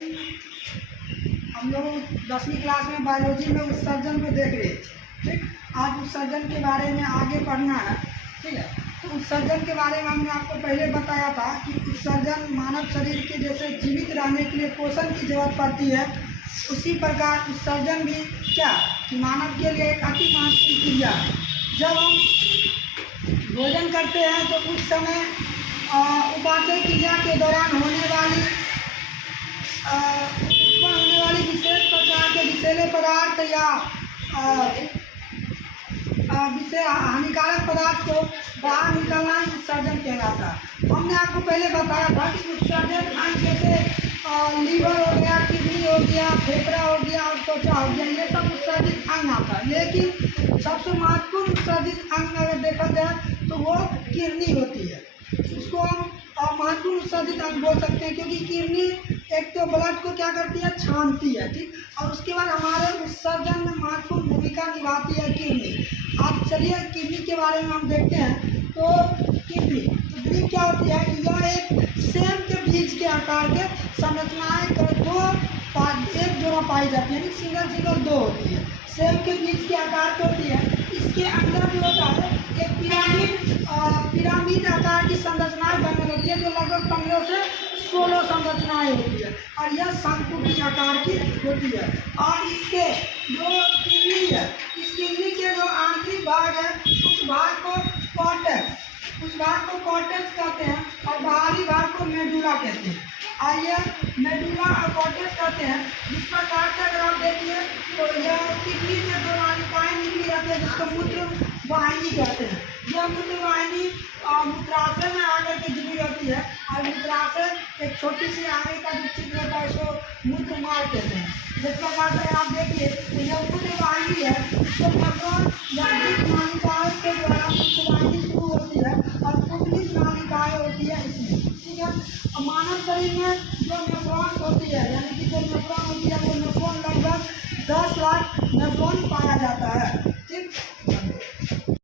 हम लोग 10वीं क्लास में बायोलॉजी में उत्सर्जन को देख रहे थे। ठीक, आज उत्सर्जन के बारे में आगे पढ़ना है। ठीक है, तो उत्सर्जन के बारे में हमने आपको पहले बताया था कि उत्सर्जन मानव शरीर के जैसे जीवित रहने के लिए पोषण की जरूरत पड़ती है, उसी प्रकार उत्सर्जन भी क्या कि मानव के लिए एक अति महत्वपूर्ण क्रिया है। जब हम भोजन करते हैं तो उस समय उपाचय क्रिया के दौरान होने वाली विशेष प्रकार के विषैले पदार्थ या हानिकारक पदार्थ को बाहर निकलना ही उत्सर्जन कहलाता है। हमने आपको पहले बताया था कि उत्सर्जन अंग जैसे लीवर हो गया, किडनी हो गया, फेफड़ा हो गया और त्वचा हो गया, ये सब उत्सर्जित अंग आता है। लेकिन सबसे महत्वपूर्ण उत्सर्जित अंग अगर देखा जाए तो वो किडनी होती है। उसको हम महत्वपूर्ण उत्सर्जित अंग बोल सकते हैं, क्योंकि किडनी एक तो ब्लड को क्या करती है, छानती है। ठीक, और उसके बाद हमारे उत्सर्जन में महत्वपूर्ण भूमिका निभाती है किडनी। अब चलिए किडनी के बारे में हम देखते हैं। तो किडनी क्या होती है, यह एक सेम के बीज के आकार के संरचनाएं एक जोड़ा पाई जाती है, सिंगल दो होती है। सेम के बीज के आकार की होती है। इसके अंदर जो होता है एक पिरामिड आकार की संरचनाएं बनने लगती है, जो लगभग 15 से 16 संरचनाएं होती है और यह शंकु की आकार की होती है। और इसके जो किडनी है, इस किडनी के जो आंतरिक भाग है उस भाग को कॉर्टेक्स कहते हैं और बाहरी भाग को मेडुला कहते हैं। और यह मेडुला और कॉर्टेक्स कहते हैं। जिस प्रकार से अगर आप देखिए तो यह किडनी से जो नालिकाएं निकली रहती है जिसको मूत्र वाहिनी कहते हैं। यह मूत्र वाहिनी मूत्राशय में आगे की जुड़ी होती है और मूत्राशय एक छोटी सी आगे का जो छिद्र होता है उसको मूत्र मार्ग कहते हैं। जिस प्रकार से आप देखिए तो यह मूत्र वाहिनी है, तो नेफ्रॉन यांत्रिक नालिकाओं के द्वारा मूत्र वाहिनी शुरू होती है और पुतलित नालिकाएं होती है इसमें। ठीक है, मानव शरीर में जो नेफ्रॉन होती है, यानी कि जो नेफ्रॉन होती है वो नेफ्रॉन लगभग 10 लाख नेफ्रॉन पाया जाता है।